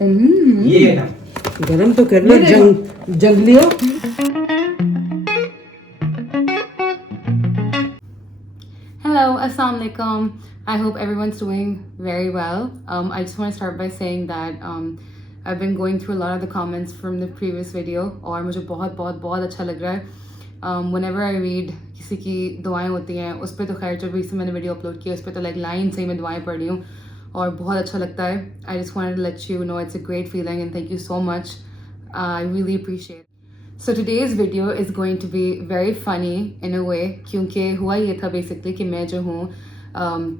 ये ना गरम तो कर लो जंगलियों। Hello, Assalamu alaikum. I hope everyone's doing very well. I just want to start by saying that I've been going through a lot of the comments from the previous video और मुझे बहुत बहुत बहुत अच्छा लग रहा है। Whenever I read किसी की दुआएं होती हैं उस पर तो खैर जो भी मैंने वीडियो अपलोड किया उस पर तो लाइक लाइन से ही मैं दुआएं पढ़ रही हूँ और बहुत अच्छा लगता है। I just wanted to let you know it's a great feeling and thank you so much. I really appreciate it. So today's video is going to be very funny in a way क्योंकि हुआ ये था basically कि मैं जो हूँ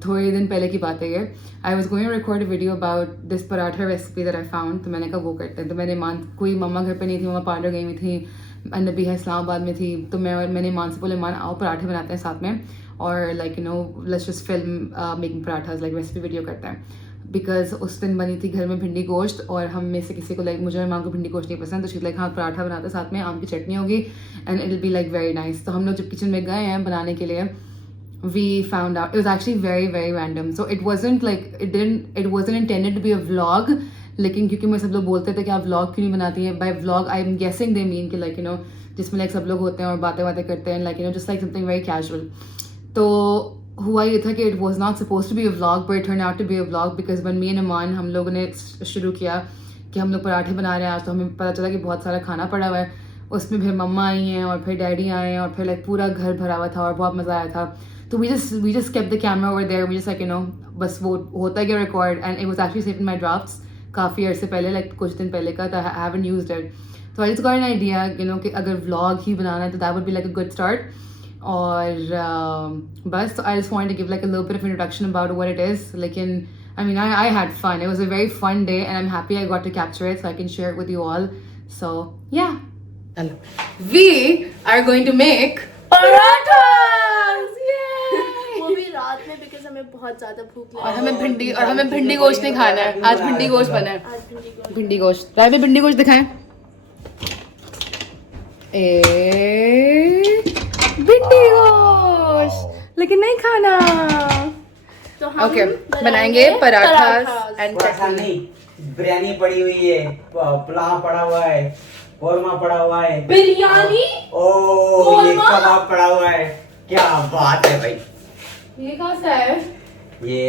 थोड़े दिन पहले की बात है ये I was going to record a video about this paratha recipe that I found। तो मैंने कहा वो करते हैं। तो मैंने कोई मम्मा घर पे नहीं थी, मम्मा पार्लर गई हुई थी, नबी है इस्लामाबाद में थी। तो मैंने ईमान से बोले ईमान आओ पराठे बनाते हैं साथ में और like you know let's just film making parathas like recipe video करते हैं। बिकॉज उस दिन बनी थी घर में भिंडी गोश्त और हम में से किसी को लाइक मुझे माम को भिंडी गोश्त नहीं पसंद, तो शी लाइक हाँ पराठा बनाते साथ में, आम की चटनी होगी and it will be like very nice. तो हम लोग जब किचन में गए हैं बनाने के लिए we found out it was actually very very random, so it wasn't intended to be a vlog। लेकिन क्योंकि मुझे सब लोग बोलते थे कि आप vlog क्यों नहीं बनाती हैं, by vlog I'm guessing they mean कि like you know जिसमें like सब लोग होते हैं और बातें करते हैं like you know just like something very casual। तो हुआ ये था कि it was not supposed to be a vlog but it turned out to be a vlog because when me and Iman हम लोगों ने शुरू किया कि हम लोग पराठे बना रहे हैं आज, तो हमें पता चला कि बहुत सारा खाना पड़ा हुआ है। उसमें फिर मम्मा आई हैं और फिर डैडी आए हैं और फिर लाइक पूरा घर भरा हुआ था और बहुत मज़ा आया था। तो we just kept the camera over there, we just like you know बस वो होता गया record and it was actually saved in my drafts काफ़ी अर्से पहले like कुछ दिन पहले का, I haven't used it। So I just got an idea you know कि अगर vlog ही बनाना है तो that would be like a good start। और बस I just wanted to give like a little bit of introduction about what it is। लेकिन I mean I had fun, it was a very fun day and I'm happy I got to capture it so I can share it with you all। So yeah, we are going to make parathas। वो भी रात में because हमें बहुत ज्यादा भूख लगी और हमें भिंडी गोश्त नहीं खाना है आज, भिंडी गोश्त बना है। आज भिंडी गोश्त राय में भिंडी गोश्त दिखाएं। भिंडी गोश्त लेकिन नहीं खाना। तो हम ओके बनाएंगे पराठास एंड चटनी। बिरयानी पड़ी हुई है, पुलाव पड़ा हुआ है, कोरमा पड़ा हुआ है, बिरयानी ओ ये कबाब पड़ा हुआ है। क्या बात है भाई, ये कहाँ से है? ये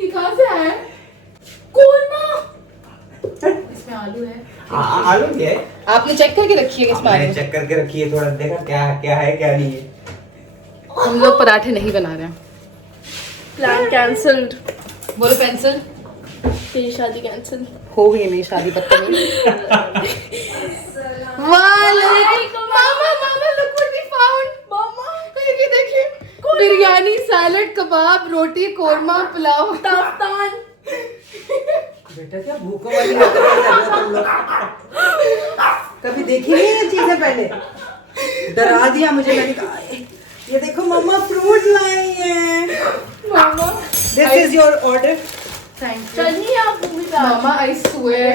ये कहाँ से है? कोरमा। इसमें आलू है। आलू है। आपने चेक करके रखी है इसमें? मैंने चेक करके रखी है, थोड़ा देखा क्या है क्या नहीं है। हम लोग पराठे नहीं बना रहे हैं। Plan cancelled. बोलो पेंसिल। तेरी शादी कैंसिल हो गई मेरी शादी पत्ते में। मामा look what we found। मामा ये देखिए बिरयानी, सैलेड, कबाब, रोटी, कोरमा, पुलाव, ताफ्तान। बेटा क्या भूखों वाली हरकतें कर रहे हो तुम लोग? कभी देखी नहीं ये चीजें पहले? डरा दिया मुझे। मैंने कहा ये देखो मम्मा फ्रूट लाई है। मामा this is your order. Thank you. चलनी है आप मूवी पे। मामा आई स्वेयर।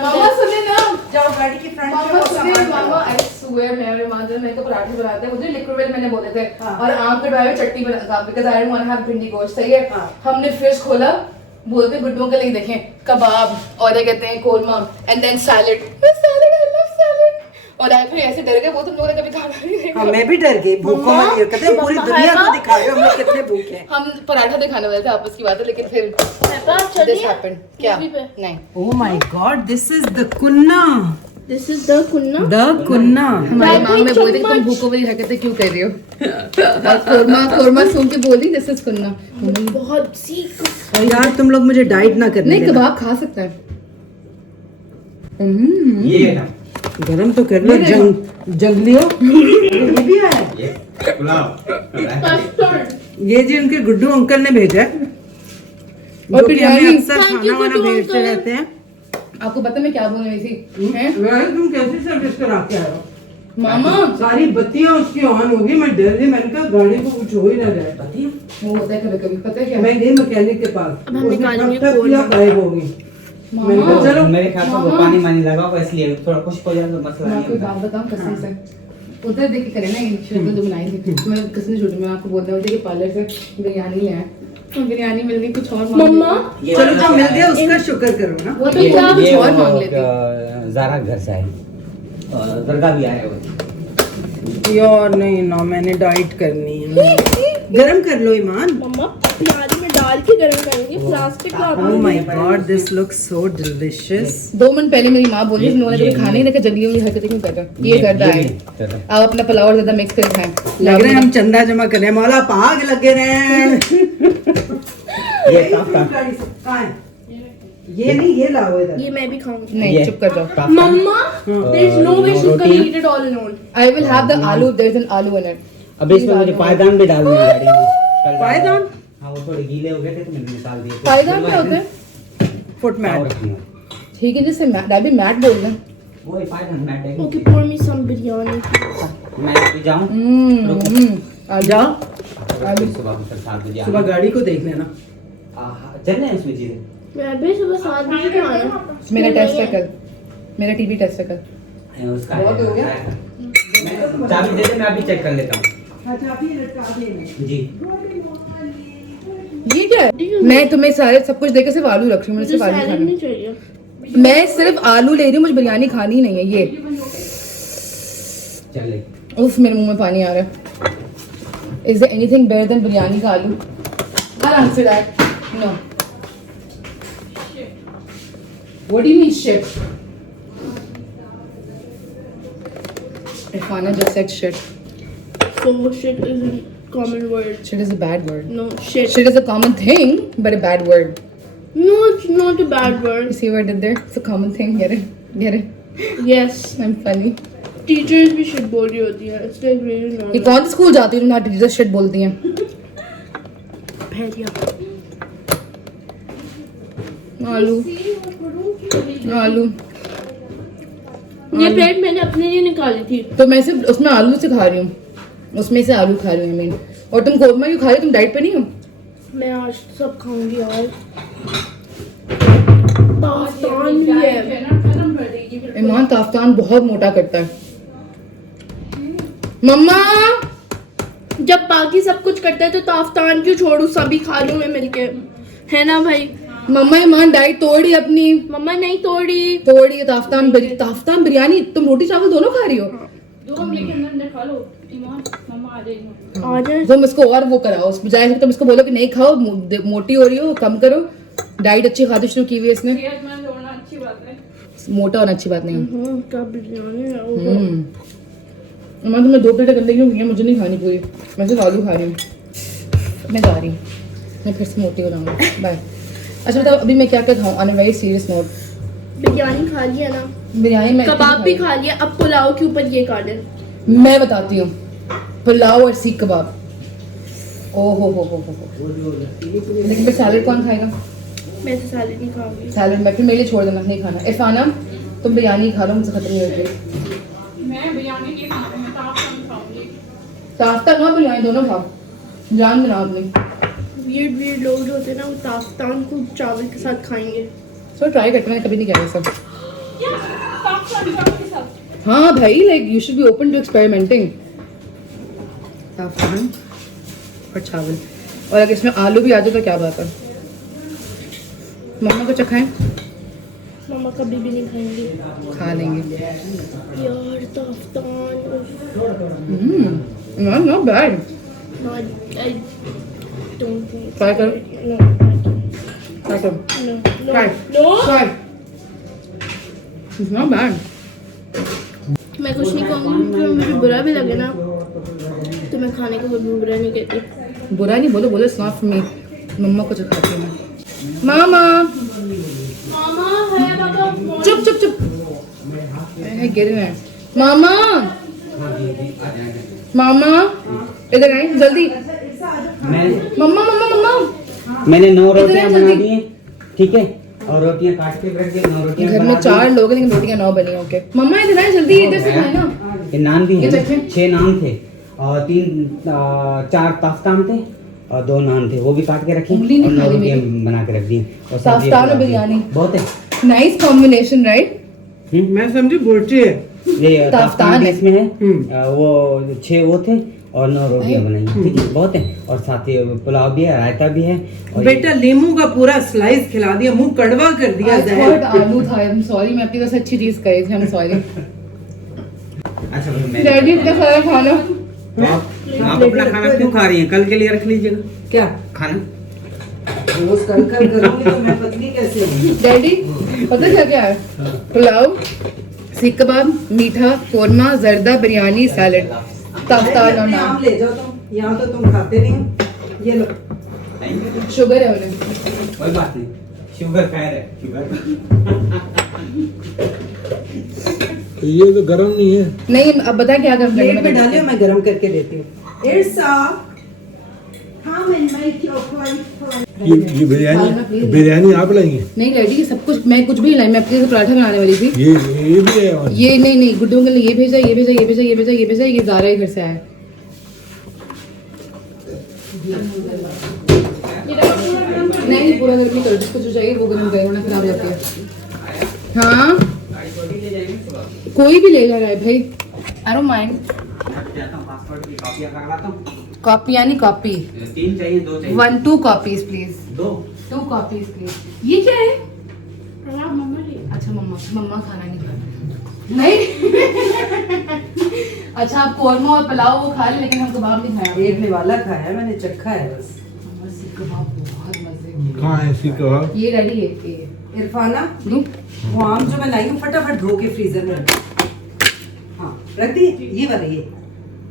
मामा सुने ना, जाओ गाड़ी की फ्रंट मामा सुने, मामा आई स्वेयर मेरे मादर मेरे को पराठे बनाते हैं, मुझे लिक्विड मैंने बोले थे और आम के ड्राई में चटनी बना because I don't want to have bhindi gosht. सही है। हमने फ्रिज खोला, बोलते गुड्डों के लिए देखें कबाब और ये कहते हैं korma and then salad. Salad I love salad. और आई फिर ऐसे डर गए, वो तुम लोगों ने कभी खाना नहीं देखा। हाँ मैं भी डर गई भूखों वाली हरकतें पूरी दुनिया को दिखा रहे हो हम लोग कितने भूखे हैं। हम पराठा दिखाने वाले थे आपस की बात है, लेकिन फिर चलिए दिस हैपेंड। क्या मूवी पे। नहीं, oh my god this is the कुन्ना। दिस इज द कुन्ना। द कुन्ना। हमारी माँ में बोल रही तुम भूखों वाली हरकतें क्यों कर रही हो? और कोरमा सुन के बोल रही दिस इज कुन्ना। बहुत सीख। यार तुम लोग मुझे डाइट ना करने नहीं, देना। कबाब खा सकता है। ये ना गरम तो कर लो जंगलियों। ये भी आया है। ये पुलाव। ये जी उनके गुड्डू अंकल ने भेजा है जो कि हमें अक्सर खाना वाना भेजते रहते हैं। आपको पता मैं क्या बोल रही थी? हैं? वैसे तुम कैसे सर्विस करा के आए हो? मामा सारी बत्तियां उसकी ऑन होगी। मैं डर गई, मैंने कहा गाड़ी को कुछ हो ही ना जाए। वो होता है कभी कभी, पता है क्या? मैं गई मैकेनिक के पास, अब हम उसने निकालेंगे कब तक कोल। किया गायब हो गई। मैंने कहा चलो मेरे ख्याल से वो पानी मानी लगा हुआ इसलिए थोड़ा कुछ हो जाए तो मसला मैं नहीं आपको होता। बात बताऊं कसम से, उधर देख के करे ना ये शक्ल जो बनाई थी, मैं कसम से झूठ, मैं आपको बोलता हूँ कि पार्लर से बिरयानी ले आए बिरयानी मिल गई, कुछ और मांग मम्मा ये चलो जो मिल गया उसका शुक्र करो ना। वो तो क्या कुछ और मांग लेती। ज़ारा घर से आए और दरगाह भी आए हुए। यार नहीं ना, मैंने डाइट करनी है। गरम कर लो ईमान। मम्मा प्याज में डाल के गरम करेंगे, प्लास्टिक का Oh my god, this looks so delicious. 2 minute पहले मेरी माँ बोली उन्होंने कभी खाने नहीं रखा, जल्दी जल्दी हरकतें क्यों कर रहे हो? ये करता है। आप अपना पुलाव और ज्यादा मिक्स कर खाएं। लग रहा है हम चंदा जमा कर रहे हैं, मौला पाग लगे रहे हैं। ये टफ कहाँ है? ये नहीं, ये लाओ इधर। ये मैं भी खाऊंगी। नहीं, चुप कर जाओ। मम्मा there is no way she can eat it all alone. I will have the aloo. There's an aloo in it. अब इसमें मुझे पायदान भी डालनी है गाड़ी में। पायदान? हाँ, वो थोड़े गीले हो गए थे तो मैंने निकाल दिए। पायदान क्या होता है? Foot mat. ठीक है, जैसे डैडी मैट बोल रहे हैं। वो ही पायदान मैट है। Okay, pour me some biryani. मैं भी जाऊँ। आ जाओ। सुबह हम 7 बजे सुबह गाड़ी को देख लेना। चलने हैं उसमें चीजें। मैं भी सुबह 7 बजे के आना। मेरा टेस्ट है कल, मेरा टीबी टेस्ट है कल। उसका बहुत हो गया? चाबी दे दे, मैं अभी चेक कर लेता हूँ। जी ये क्या है? मैं तुम्हें सारे सब कुछ देकर सिर्फ आलू रख रही हूँ, मुझे मुझे सिर्फ आलू सैलेड खाना नहीं चाहिए। है। मैं सिर्फ आलू ले रही हूँ, मुझे बिरयानी खानी नहीं है। ये चल ले। उफ, मेरे मुंह में पानी आ रहा है। Is there anything better than biryani का आलू? I'll answer that. No. What do you mean shit? Irfana just said shit. So shit is a common word. Shit is a bad word. No shit. Shit is a common thing, but a bad word. No, it's not a bad word. You see what I did there? It's a common thing. Get it? Get it? Yes. I'm funny. Teachers भी shit बोल रही होती है. It's like really ये normal. कौन सी school जाती है तुम्हारी टीचर शिट बोलती हैं? भैया. आलू आलू ये प्लेट मैंने अपने लिए निकाली थी. तो मैं सिर्फ उसमें आलू से खा रही हूँ, उसमें से आलू खा रही हूँ मैं। और तुम कोरमा क्यों खा रही हो? तुम डाइट पे नहीं हो? मैं आज सब खाऊंगी यार. ताफ्तान भी है. ईमान ताफ्तान बहुत मोटा करता है। मम्मा जब बाकी सब कुछ करता है तो ताफ्तान क्यों छोड़ू? सभी खा लूं मैं मिलके, है ना भाई? मम्मा ईमान डाइट तोड़ी अपनी, मम्मा नहीं तोड़ी. तोड़ी है। ताफ्तान बिरयानी तुम रोटी चावल दोनों खा रही हो? आ जाए. तुम इसको और वो कराओ, उस बजाय से तुम इसको बोलो कि नहीं खाओ, मोटी हो रही हो, कम करो। डाइट अच्छी खाती शुरू की हुई है इसने। मोटा होना अच्छी बात नहीं है। क्या बिरयानी है वो. मैं तुम्हें 2 प्लेटें गंदे क्यों की हैं? मुझे नहीं खानी पूरी, मैं सिर्फ आलू खा रही हूँ। मैं जा रही हूँ, मैं फिर से मोटी हो जाऊँगी। बाय। अच्छा बताओ अभी मैं क्या क्या खाऊँ? On a very serious note, biryani खा लिया ना, बिरयानी में कबाब भी खा लिया, अब पुलाव के ऊपर ये गार्डन. मैं बताती हूँ, पुलाव और सीख कबाब। ओ हो। लेकिन फिर सैलड कौन खाएगा? मैं तो सैलेड नहीं खाऊंगी. सैलड मैं फिर मेरे लिए छोड़ देना, नहीं खाना। इरफाना तुम बिरयानी खा लो, मुझसे खत्म नहीं होती। ताफ्ता खाओ, बिरयानी दोनों खाओ, जान देना आपने। वियर्ड लोग जो होते हैं ना वो ताफ्तान को चावल के साथ खाएंगे. सो ट्राई करते, मैंने कभी नहीं किया ये सब। हाँ भाई, like you should be open to experimenting. Taftan और चावल, और अगर इसमें आलू भी आ जाए तो क्या बात है। मम्मा को चखाएं, मम्मा कभी भी नहीं खाएंगे. खा लेंगे। यार Taftan. Not bad. I don't think. Try करो। No. Try करो। No. Try. No. Try. It's not bad. मैं कुछ नहीं कहूँगी, फिर मुझे बुरा भी लगे ना तो मैं खाने को कभी बुरा नहीं कहती. बुरा नहीं बोलो, बोलो it's not for me। मम्मा को चखाती हूँ मैं। मामा मामा है पापा. चुप। गिर रहे हैं। मामा इधर आए जल्दी। मम्मा मैंने 9 रोटियां बना दी हैं, ठीक है, और रोटियां काट के रख दी। 9 रोटियां घर में 4 लोग हैं लेकिन रोटियां 9 बनी। ओके मम्मा इधर आए जल्दी, इधर से खाए ना। ये नान भी ये है, चखें। 6 नान थे और 4 ताफ्तान थे और 2 नान थे, वो भी काट के रखे उंगली नहीं और 9 खाली रोटियां मेरी। बना के रख दी। और ताफ्तान और बिरयानी बहुत है। Nice combination right. मैं समझी बोलती है। ये ताफ्तान है। इसमें है। वो 6 वो थे और 9 रोटियां बनाई, ठीक है, बहुत है। और साथ ही पुलाव भी है, रायता भी है। और बेटा नींबू का पूरा स्लाइस खिला दिया, मुंह कड़वा कर दिया। आलू था, आई एम सॉरी, मैं आपकी तरफ से अच्छी चीज कही थी, आई एम सॉरी। अच्छा भाई, मैं डैडी इतना सारा खाना, तो आप अपना खाना क्यों खा रही हैं? कल के लिए रख लीजिएगा क्या खाना। रोज कल करूंगी तो मैं पतली कैसे होंगी? डैडी पता क्या क्या है? पुलाव, सीख कबाब, मीठा, कोरमा, जर्दा, बिरयानी, सैलेड, ताफ्तार और आम नान। ले जाओ तुम, यहाँ तो तुम खाते नहीं हो। ये लो। शुगर है उन्हें। कोई बात नहीं, शुगर खैर है, शुगर। ये तो गरम नहीं है। नहीं, अब बता क्या कर प्लेट में डालियो, मैं गरम करके देती हूँ। इरसा, come and make your plate. ये बिरयानी आप लाएंगे? नहीं डैडी, सब कुछ मैं कुछ भी नहीं लाई, मैं आपके लिए पराठा बनाने वाली थी। ये भी है और ये नहीं, गुड्डू अंकल ने ये भेजा, ये भेजा, ये भेजा, ये भेजा, ये भेजा, ये ज़ारा के घर से आया। नहीं, पूरा गर्म नहीं करो, जिसको जो चाहिए वो गर्म करो, वरना खराब हो जाती है। हाँ, कोई भी ले जा रहा है भाई, आई डोंट माइंड। पासवर्ड की कॉपी कर लाता हूँ। कॉपी यानी कॉपी, 3 चाहिए, 2 चाहिए? 1-2 कॉपीज प्लीज, 2 कॉपीज प्लीज। ये क्या है? मम्मा ले। अच्छा मम्मा खाना नहीं खाते नहीं। अच्छा, आप कोरमा और पुलाव वो खा ले, लेकिन हम कबाब नहीं खाए। एक वाला खाया है मैंने, चखा है बस। मम्मा सीख कबाब बहुत मजे के। कहाँ है सीख कबाब? ये रेडी है, ये इरफाना, दूं? वो आम जो मैं लाई हूँ फटाफट धो के फ्रीजर में रख। हाँ रख दी, ये वाला, ये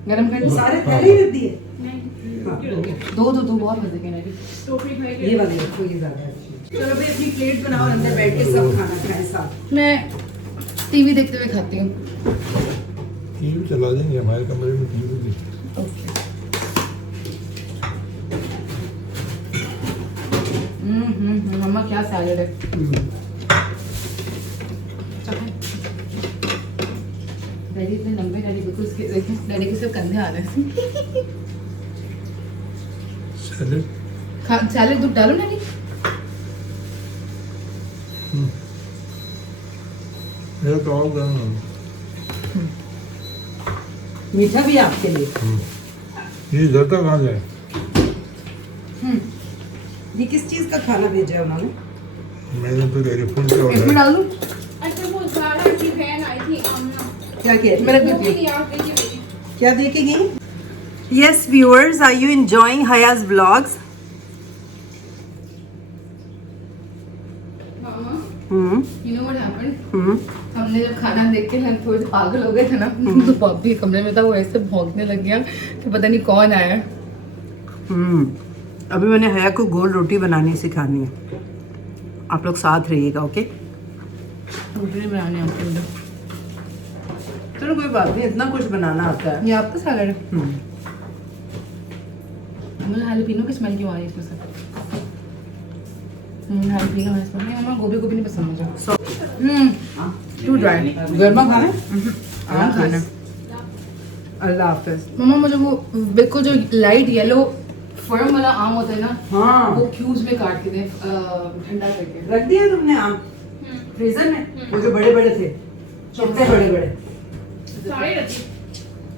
गरम कर दो। सारे पहले ही रख दिए। हाँ, दो बहुत मजे के रेडी। ये वाले रखो, ये ज्यादा अच्छी है। चलो भाई अपनी प्लेट बनाओ, अंदर बैठ के सब खाना खाएं साथ। मैं टीवी देखते हुए खाती हूँ। टीवी चला देंगे, हमारे कमरे में टीवी भी। मम्मा क्या सैलेड है। डैडी इतने लंबे, डैडी बिल्कुल उसके डैडी के सिर्फ कंधे आ रहे हैं। सैलेड सैलेड दूध डालो डैडी। ये तो और गरम है। मीठा भी आपके लिए। ये जर्दा कहाँ से है? ये किस चीज का खाना भेजा है उन्होंने? मैंने तो टेलीफोन से इसमें ऑर्डर। डाल दूँ? अच्छा वो ज़ारा की बहन आई थी आमना, क्या किया? मैं रख वो देती भी हूँ। नहीं आ गई थी। क्या देखेगी? Yes viewers, are you enjoying Haya's vlogs? Mama, hmm you know what happened? हम्म हमने जब खाना देख के हम थोड़े से पागल हो गए थे ना, तो पॉपी कमरे में था, वो ऐसे भौंकने लग गया कि पता नहीं कौन आया। अभी मैंने हया को गोल रोटी बनानी सिखानी है, आप लोग साथ रहिएगा, ओके? रोटी नहीं बनाने आपको मुझे। चलो कोई बात नहीं, इतना कुछ बनाना आता है। ये आपका सैलड है? हम्म मुझे हालेपिनो की स्मेल क्यों आ रही है इसमें से? हालेपिनो है इसमें। नहीं मम्मा, गोभी नहीं पसंद मुझे। Too dry. गर्मा खाना है? आम खाना। अल्लाह हाफिज। मम्मा मुझे वो बिल्कुल जो लाइट येलो फर्म वाला आम होता है ना, हाँ वो क्यूब्स में काट के दे, ठंडा करके। रख दिया तुमने आम फ्रीजर में? वो जो बड़े बड़े थे, कितने बड़े बड़े? सारे रखी।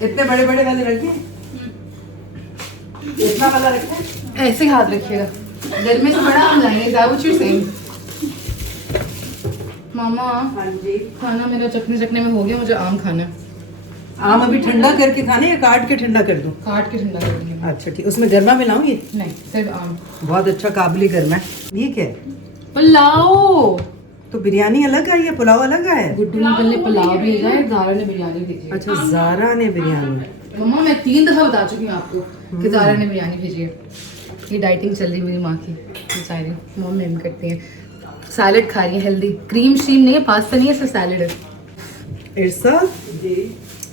इतने बड़े बड़े वाले रखे? इतना वाला रखा है? ऐसे हाथ रखिएगा, घर में से बड़ा आम लाएंगे। That what you are saying? मामा, हाँ जी। खाना मेरा चखने में हो गया, मुझे आम खाना है। आम अभी ठंडा करके खाने या काट के ठंडा कर दूं? काट के ठंडा कर देंगे। अच्छा ठीक, उसमें गर्मा मिलाऊं? ये नहीं, सिर्फ आम। बहुत अच्छा काबुली गर्मा है। ये क्या है? पुलाव। तो बिरयानी अलग आई है, पुलाव अलग आया है? गुड्डू अंकल ने पुलाव भेजा है, ज़ारा ने बिरयानी भेजी है। अच्छा, ज़ारा ने बिरयानी। मम्मा मैं 3 दफा बता चुकी हूँ आपको कि ज़ारा ने बिरयानी भेजी है। ये डाइटिंग चल रही है मेरी माँ की, बेचारी मॉम मेम करती हैं। सैलेड खा रही है, हेल्दी, क्रीम श्रीम नहीं है, पास्ता नहीं है, सिर्फ सैलेड है। इरसा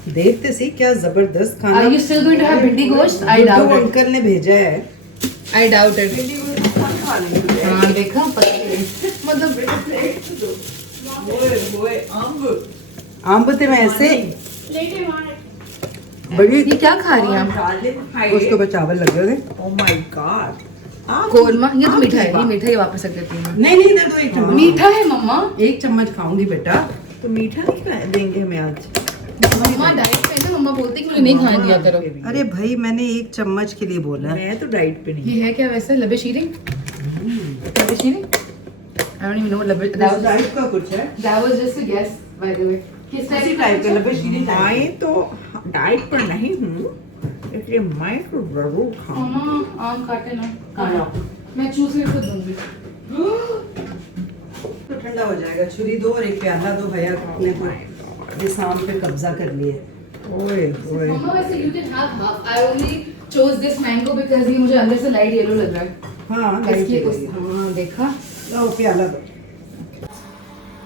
देखते सी क्या जबरदस्त खाना। Are you still going to have भिंडी गोश्त? I doubt Guddu it. Uncle ने भेजा है। I doubt it. भिंडी गोश्त कौन खा लेंगे? हाँ देखा, पता नहीं। मतलब आम तो मैं ऐसे लेके वहाँ बड़ी ये क्या खा रही हैं आप? उसके ऊपर चावल लगे हुए। ओह माय गॉड, कोरमा। ये तो मीठा है, ये मीठा ही वापस रख देती हूँ मैं। नहीं नहीं, इधर दो, एक चम्मच। मीठा है मम्मा। एक चम्मच खाऊंगी बेटा, तो मीठा नहीं देंगे हमें आज। मम्मा डाइट पे है ना, मम्मा बोलती कि मुझे नहीं खाने दिया करो। अरे भाई मैंने 1 चम्मच के लिए बोला है। मैं तो डाइट पे नहीं। ये है क्या वैसे लबे शीरिंग? लबे शीरिंग? I don't even know what लबे डाइट का कुछ है। That was just a guess by the way. किस टाइप इसी टाइप का लबे शीरी मैं तो डाइट पर नहीं हूँ, इसलिए मैं तो जरूर खाऊँ। मम्मा आम काटे ना। मैं चूस के खुद दूंगी। तो ठंडा हो जाएगा। छुरी दो और एक प्याला दो भैया अपने को। इस आम पे कब्जा कर लिए। ओए ओए मम्मा वैसे you can have half. I only chose this mango because ये मुझे अंदर से लाइट येलो लग रहा है। हाँ इसलिए लाइट उस हाँ देखा। लो प्याला दो।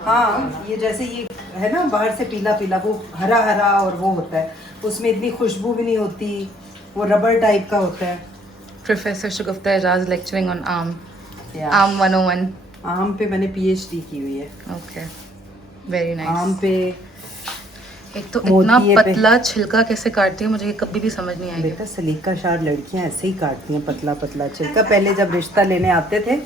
हाँ ये जैसे ये है ना बाहर से पीला पीला, वो हरा हरा और वो होता है, उसमें इतनी खुशबू भी नहीं होती, वो रबर टाइप का होता है। Professor Shagufta Ejaz lecturing on आम। या, आम 101। आम पे मैंने PhD की हुई है। Okay. Very nice. आम पे एक तो इतना मोतिये पे। पतला छिलका कैसे काटती है मुझे ये कभी भी समझ नहीं आएगी। बेटा सलीका शार लड़कियां ऐसे ही काटती हैं पतला पतला छिलका। पहले जब रिश्ता लेने आते थे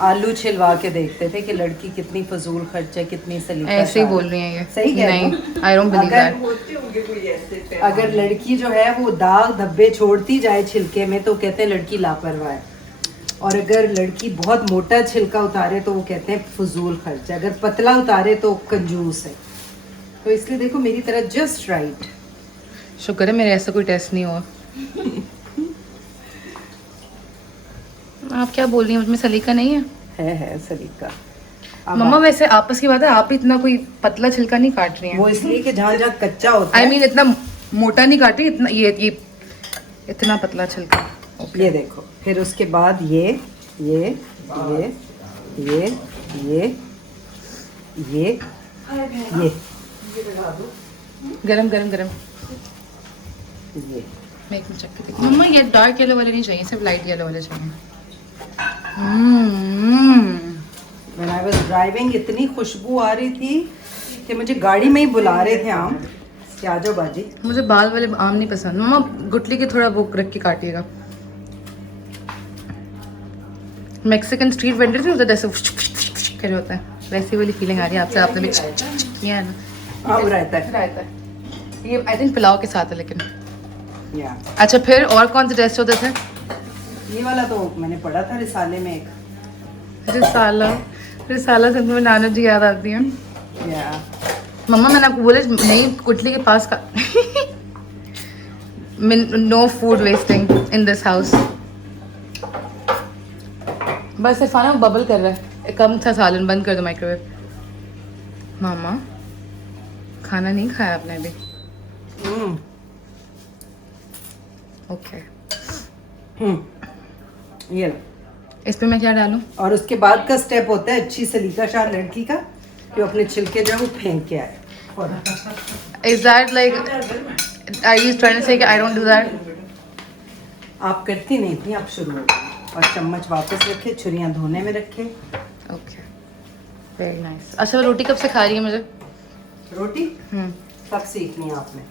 आलू छिलवा के देखते थे कि लड़की कितनी फजूल खर्च है, कितनी सलीका ऐसे ही शार। बोल रही है ये। सही कह रही नहीं, हूँ। I don't believe अगर- that. होते होंगे कोई ऐसे अगर लड़की जो है वो दाग धब्बे छोड़ती जाए छिलके में तो कहते हैं लड़की लापरवाह है, और अगर लड़की बहुत मोटा छिलका उतारे तो वो कहते हैं फजूल खर्च है, अगर पतला उतारे तो कंजूस है। तो इसलिए देखो मेरी तरह जस्ट राइट। शुक्र है मेरे ऐसा कोई टेस्ट नहीं हुआ। आप क्या बोल रही हैं, मुझमें सलीका नहीं है। है सलीका। अब मम्मा वैसे आपस की बात है, आप भी इतना कोई पतला छिलका नहीं काट रही हैं। वो इसलिए कि जहाँ जहाँ कच्चा होता आई है। मीन इतना मोटा नहीं काट रही, इतना ये इतना पतला छिलका। ये देखो, फिर उसके बाद ये गरम गरम गरम। ये मैं एक मिनट चेक करती हूँ। मम्मा ये डार्क येलो वाले नहीं चाहिए, सिर्फ लाइट येलो वाले चाहिए। When I was driving इतनी खुशबू आ रही थी कि मुझे गाड़ी में ही बुला रहे थे आम कि आ जाओ बाजी। मुझे बाल वाले आम नहीं पसंद। मम्मा गुटली के थोड़ा वो रख के काटिएगा। मैक्सिकन स्ट्रीट वेंडर भी होता है जैसे कर होता है, वैसी वाली फीलिंग आ रही है आपसे। आपने भी किया है ना। आम रहता है। रहता है ये आई थिंक पुलाव के साथ है लेकिन। या अच्छा फिर और कौन से टेस्ट होते थे? ये वाला तो मैंने पढ़ा था रिसाले में एक। रिसाला से तुम्हें नाना जी याद आती है। या मम्मा मैंने आपको बोला नहीं कुटली के पास का no food wasting in this house. बस सिर्फ आना बबल कर रहा है। कम सा सालन बंद कर दो माइक्रोवेव। मामा खाना नहीं खाया आपने अभी? ओके ये लो। इस पे मैं क्या डालूं? और उसके बाद का स्टेप होता है अच्छी सलीकाशार लड़की का कि वो अपने छिलके जो है वो फेंक के आए। Is that like are you trying to say I don't do that? आप करती नहीं थी, आप शुरू हो गई। और चम्मच वापस रखे, छुरियां धोने में रखे। Okay, very nice. अच्छा रोटी कब से खा रही है मुझे? रोटी कब सीखनी है आपने?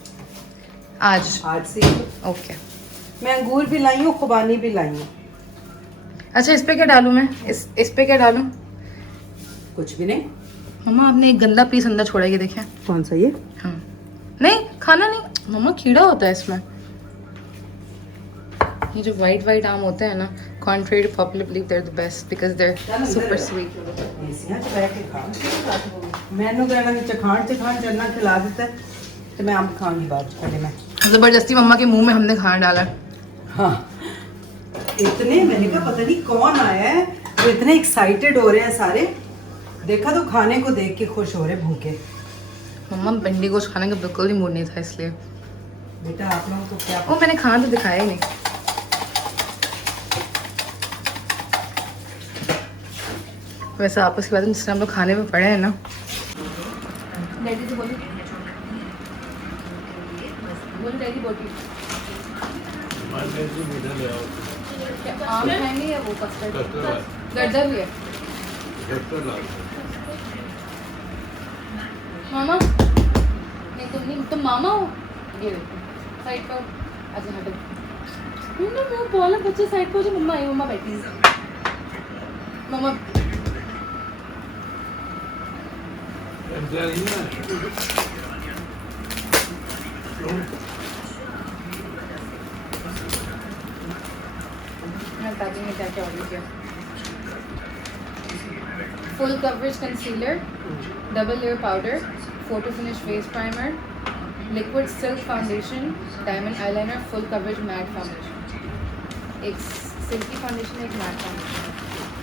आज सीखो। ओके। मैं अंगूर भी लाई हूँ, खुबानी भी लाई हूँ। अच्छा इस पे क्या डालूं मैं? इस पे क्या डालूं? कुछ भी नहीं। मम्मा आपने एक गंदा पीस अंदर छोड़ा, ये देखें। कौन सा ये? हाँ नहीं खाना नहीं मम्मा, कीड़ा होता है इसमें। ये जो वाइट आम होते हैं ना, contrary to popular belief, they're the best because they're super sweet. देसियां च बैठ के खा। मैनू कहना भी चखान चलना खिला देता है तो मैं आम खाऊंगी बाद पहले मैं। जबरदस्ती मम्मा के मुंह में हमने खाना डाला है। हाँ इतने, मैंने कहा पता नहीं कौन आया है, वो इतने एक्साइटेड हो रहे हैं सारे। देखा तो खाने को देख के खुश हो रहे भूखे। मम्मा भिंडी गोश्त खाने का बिल्कुल भी मूड नहीं था इसलिए। बेटा आप लोगों को क्या ओ मैंने खाना तो दिखाया ही नहीं। वैसे आपस की बात है, जिस तरह हम लोग खाने में पड़े हैं ना। डैडी से बोलिए, बोलो डैडी बोलिए। आम खाएंगे या वो कस्टर्ड? गड्ढा भी है मामा। नहीं तुम नहीं, तुम मामा हो। ये देखो साइड पर। अच्छा हटो ना, मैं बोला बच्चे साइड पर। जो मम्मा आई, मम्मा बैठी मम्मा। And then, बताती हूँ क्या क्या ऑर्डर किया। Full coverage concealer, double layer powder, photo finish face primer, liquid silk foundation, diamond eyeliner, full coverage matte foundation. एक सिल्की फाउंडेशन, एक मैट फाउंडेशन।